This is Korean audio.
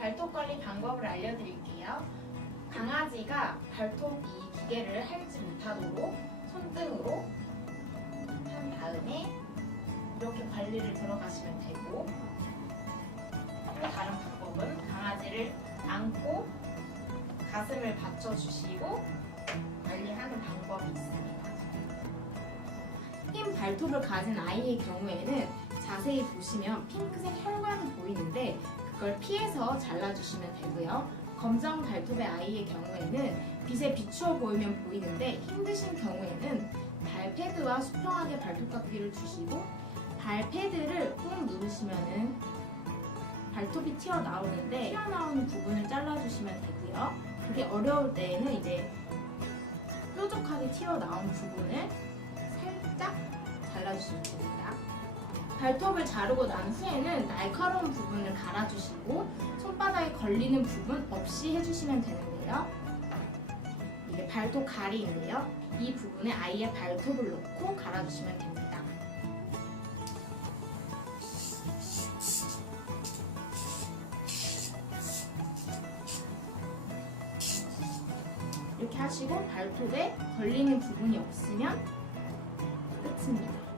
발톱 관리 방법을 알려드릴게요. 강아지가 발톱 이 기계를 할지 못하도록 손등으로 한 다음에 이렇게 관리를 들어가시면 되고 또 다른 방법은 강아지를 안고 가슴을 받쳐주시고 관리하는 방법이 있습니다. 흰 발톱을 가진 아이의 경우에는 자세히 보시면 핑크색 혈관이 보이는데 그걸 피해서 잘라주시면 되고요. 검정 발톱의 아이의 경우에는 빛에 비추어 보이면 보이는데 힘드신 경우에는 발패드와 수평하게 발톱 깎기를 주시고 발패드를 꾹 누르시면은 발톱이 튀어나오는데 튀어나오는 부분을 잘라주시면 되고요. 그게 어려울 때에는 이제 뾰족하게 튀어나온 부분을 살짝 잘라주시면 됩니다. 발톱을 자르고 난 후에는 날카로운 부분을 갈아주시고 손바닥에 걸리는 부분 없이 해주시면 되는데요. 이게 발톱 가리인데요. 이 부분에 아이의 발톱을 놓고 갈아주시면 됩니다. 이렇게 하시고 발톱에 걸리는 부분이 없으면 끝입니다.